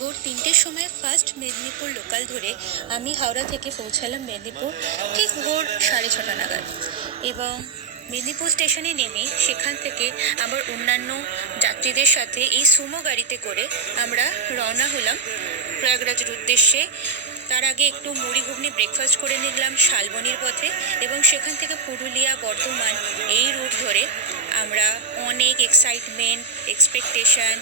ভোর ৩টের সময় first Medinipur local ধরে আমি হাওড়া থেকে পৌঁছালাম মেদিনীপুর ঠিক ভোর 6:30 নাগাদ। এবং মেদিনীপুর স্টেশনে নেমে সেখান থেকে আমার অন্যান্য যাত্রীদের সাথে এই সুমো গাড়িতে করে আমরা রওনা হলাম প্রয়াগরাজের উদ্দেশ্যে। তার আগে একটু মুড়ি ঘুগনি ব্রেকফাস্ট করে নিলাম শালবনির পথে, এবং সেখান থেকে পুরুলিয়া বর্ধমান এই রুট ধরে আমরা অনেক এক্সাইটমেন্ট, এক্সপেকটেশন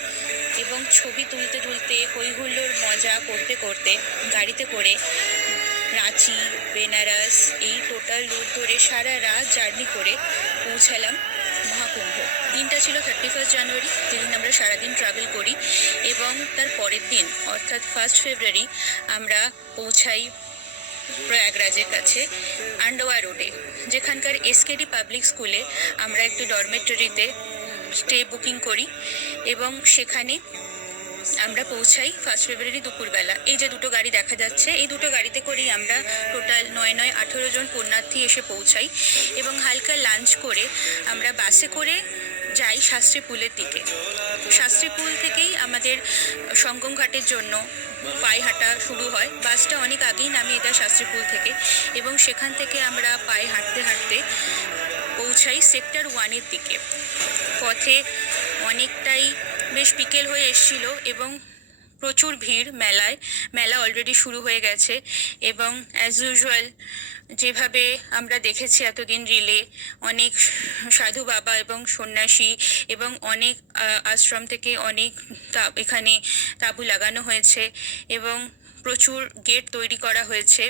এবং ছবি তুলতে তুলতে হইহুল্লোড় মজা করতে করতে গাড়িতে করে রাঁচি, বেনারস এই টোটাল রুট ধরে সারা রাত জার্নি করে পৌঁছালাম মহাকুম্ভ। দিনটা ছিল 31 জানুয়ারি, যেদিন আমরা সারাদিন ট্রাভেল করি, এবং তার পরের দিন অর্থাৎ 1 ফেব্রুয়ারি আমরা পৌঁছাই প্রয়াগরাজের কাছে আন্ডোয়া রোডে, যেখানকার এসকেডি পাবলিক স্কুলে আমরা একটি ডরমেটরিতে স্টে বুকিং করি, এবং সেখানে আমরা পৌঁছাই 1 ফেব্রুয়ারি দুপুরবেলা। এই যে দুটো গাড়ি দেখা যাচ্ছে, এই দুটো গাড়িতে করেই আমরা টোটাল 9 জন পুণ্যার্থী এসে পৌঁছাই, এবং হালকা লাঞ্চ করে আমরা বাসে করে যাই শাস্ত্রী পুলের দিকে। শাস্ত্রী পুল থেকেই আমাদের সঙ্গম ঘাটের জন্য পায়ে হাঁটা শুরু হয়। বাসটা অনেক আগেই নামিয়ে দেয় শাস্ত্রী পুল থেকে, এবং সেখান থেকে আমরা পায়ে হাঁটতে হাঁটতে পৌঁছাই সেক্টর 1-এর দিকে। পথে অনেকটাই বেশ বিকেল হয়ে এসেছিল, এবং প্রচুর ভিড়। মেলা অলরেডি শুরু হয়ে গেছে, এবং অ্যাজ ইউজুয়াল যেভাবে আমরা দেখেছি এতদিন রিলে, অনেক সাধু বাবা এবং সন্ন্যাসী এবং অনেক আশ্রম থেকে অনেক এখানে তাঁবু লাগানো হয়েছে, এবং প্রচুর গেট তৈরি করা হয়েছে।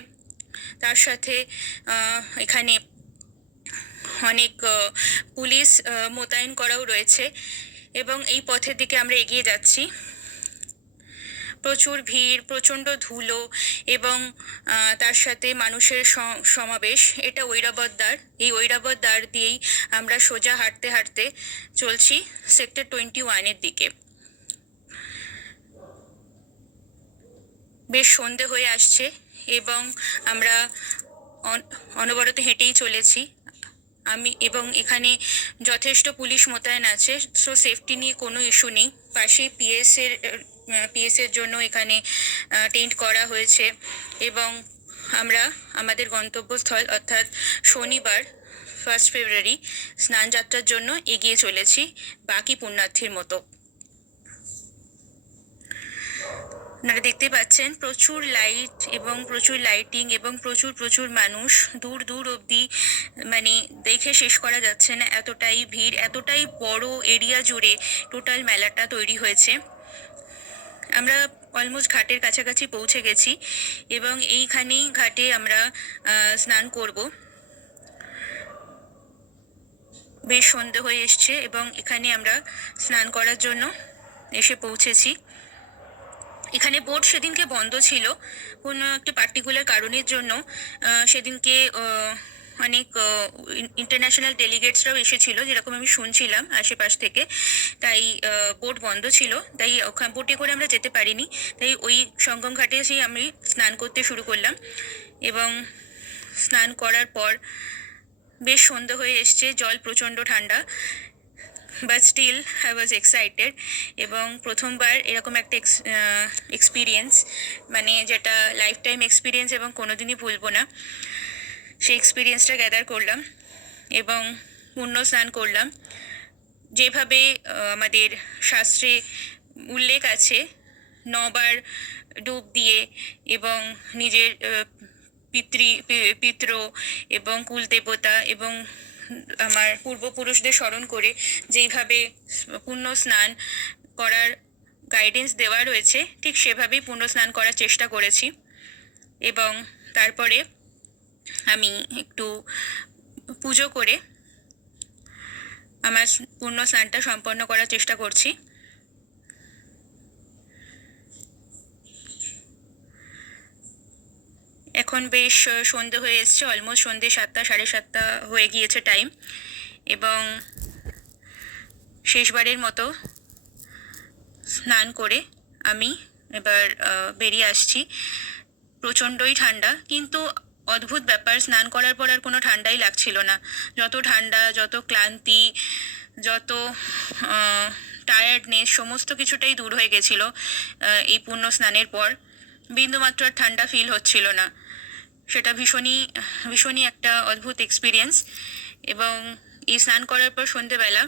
তার সাথে এখানে অনেক পুলিশ মোতায়েন করাও রয়েছে, এবং এই পথের দিকে আমরা এগিয়ে যাচ্ছি। প্রচুর ভিড়, প্রচণ্ড ধুলো, এবং তার সাথে মানুষের সমাবেশ। এটা ঐরাবত দ্বার। এই ঐরাবত দ্বার দিয়েই আমরা সোজা হাঁটতে হাঁটতে চলছি সেক্টর 21-এর দিকে। বেশ সন্ধে হয়ে আসছে, এবং আমরা অনবরত হেঁটেই চলেছি। এবং এখানে যথেষ্ট পুলিশ মোতায়েন আছে, সো সেফটি নিয়ে কোনো ইস্যু নেই। পাশেই পিএসের জন্য এখানে টেন্ট করা হয়েছে, এবং আমরা আমাদের গন্তব্যস্থল অর্থাৎ শনিবার 1 ফেব্রুয়ারি স্নানযাত্রার জন্য এগিয়ে চলেছি বাকি পুণ্যার্থীর মতো। আপনারা দেখতে পাচ্ছেন প্রচুর লাইট এবং প্রচুর লাইটিং এবং প্রচুর মানুষ। দূর দূর অবধি মানে দেখে শেষ করা যাচ্ছে না, এতটাই ভিড়, এতটাই বড় এরিয়া জুড়ে টোটাল মেলাটা তৈরি হয়েছে। আমরা অলমোস্ট ঘাটের কাছাকাছি পৌঁছে গেছি, এবং এইখানেই ঘাটে আমরা স্নান করব। বেশ সন্ধে হয়ে এসছে, এবং এখানে আমরা স্নান করার জন্য এসে পৌঁছেছি। এখানে বোট সেদিনকে বন্ধ ছিল কোনো একটা পার্টিকুলার কারণের জন্য। সেদিনকে অনেক ইন্টারন্যাশনাল ডেলিগেটসরাও এসেছিল, যেরকম আমি শুনছিলাম আশেপাশ থেকে। তাই বোট বন্ধ ছিল, তাই ওখানে বোটে করে আমরা যেতে পারিনি। তাই ওই সঙ্গম ঘাটে এসেই আমি স্নান করতে শুরু করলাম, এবং স্নান করার পর বেশ সন্ধ্যা হয়ে এসছে। জল প্রচণ্ড ঠান্ডা, but still I was excited. এবং প্রথমবার এরকম একটা এক্সপিরিয়েন্স, মানে যেটা লাইফ টাইম এক্সপিরিয়েন্স এবং কোনোদিনই ভুলবো না, সেই এক্সপিরিয়েন্সটা গ্যাদার করলাম এবং পুণ্য স্নান করলাম। যেভাবে আমাদের শাস্ত্রে উল্লেখ আছে 9 বার ডুব দিয়ে এবং নিজের পিতৃ এবং কুলদেবতা এবং আমার পূর্বপুরুষদের স্মরণ করে যেইভাবে পুণ্য স্নান করার গাইডেন্স দেওয়া রয়েছে, ঠিক সেভাবেই পুণ্য স্নান করার চেষ্টা করেছি। এবং তারপরে আমি একটু পুজো করে আমার পুণ্য স্নানটা সম্পন্ন করার চেষ্টা করছি। এখন বেশ সন্ধে হয়ে এসছে, অলমোস্ট সন্ধে 7টা 7:30 হয়ে গিয়েছে টাইম, এবং শেষবারের মতো স্নান করে আমি এবার বেরিয়ে আসছি। প্রচণ্ডই ঠান্ডা, কিন্তু অদ্ভুত ব্যাপার, স্নান করার পর আর কোনো ঠান্ডাই লাগছিল না। যত ঠান্ডা, যত ক্লান্তি, যত টায়ার্ডনেস সমস্ত কিছুটাই দূর হয়ে গেছিলো এই পুণ্য স্নানের পর। বিন্দুমাত্র আর ঠান্ডা ফিল হচ্ছিল না। সেটা ভীষণই একটা অদ্ভুত এক্সপিরিয়েন্স। এবং এই স্নান করার পর সন্ধেবেলা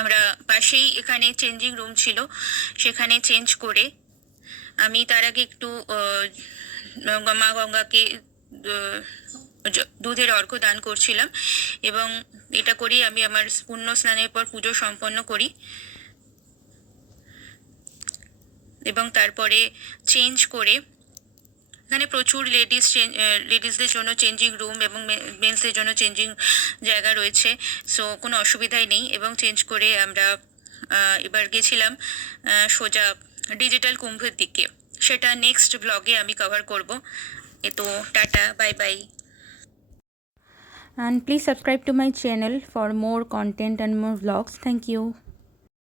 আমরা পাশেই এখানে চেঞ্জিং রুম ছিল, সেখানে চেঞ্জ করে আমি তার আগে একটু মা গঙ্গাকে দুধের অর্ঘ্য দান করছিলাম, এবং এটা করেই আমি আমার পুণ্য স্নানের পর পুজো সম্পন্ন করি। এবং তারপরে চেঞ্জ করে এখানে প্রচুর লেডিসদের জন্য চেঞ্জিং রুম এবং মেন্সদের জন্য চেঞ্জিং জায়গা রয়েছে, সো কোনো অসুবিধাই নেই। এবং চেঞ্জ করে আমরা এবার গেছিলাম সোজা ডিজিটাল কুম্ভের দিকে। সেটা নেক্সট ব্লগে আমি কভার করব। তো tata, bye bye. And please subscribe to my channel for more content and more vlogs. Thank you.